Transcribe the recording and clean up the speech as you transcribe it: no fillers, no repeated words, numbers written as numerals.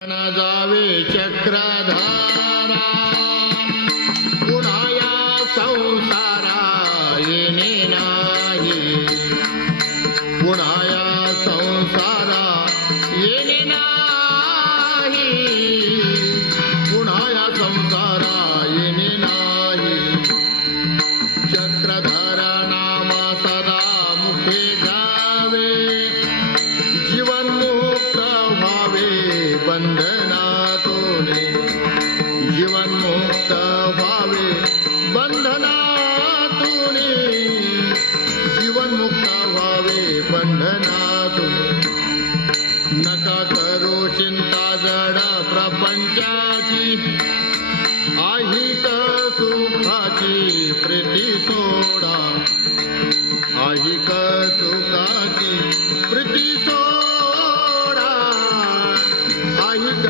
न जावे चक्रधारा पुन्हा या संसारा येणे नाही, पुन्हा या संसारा येणे नाही, पुन्हा या संसारा येणे नाही। चक्रधारा नाम सदा मुखे घ्यावे, जीवनमुक्त व्हावे बंधनातूने, जीवनमुक्त व्हावे बंधनातूने, जीवनमुक्त व्हावे बंधनातूने। नका करू चिंता जड प्रपंचाची, ऐहिक सुखाची प्रीती सोडा, ऐहिक सुखाची प्रीती सोडा, ऐहिक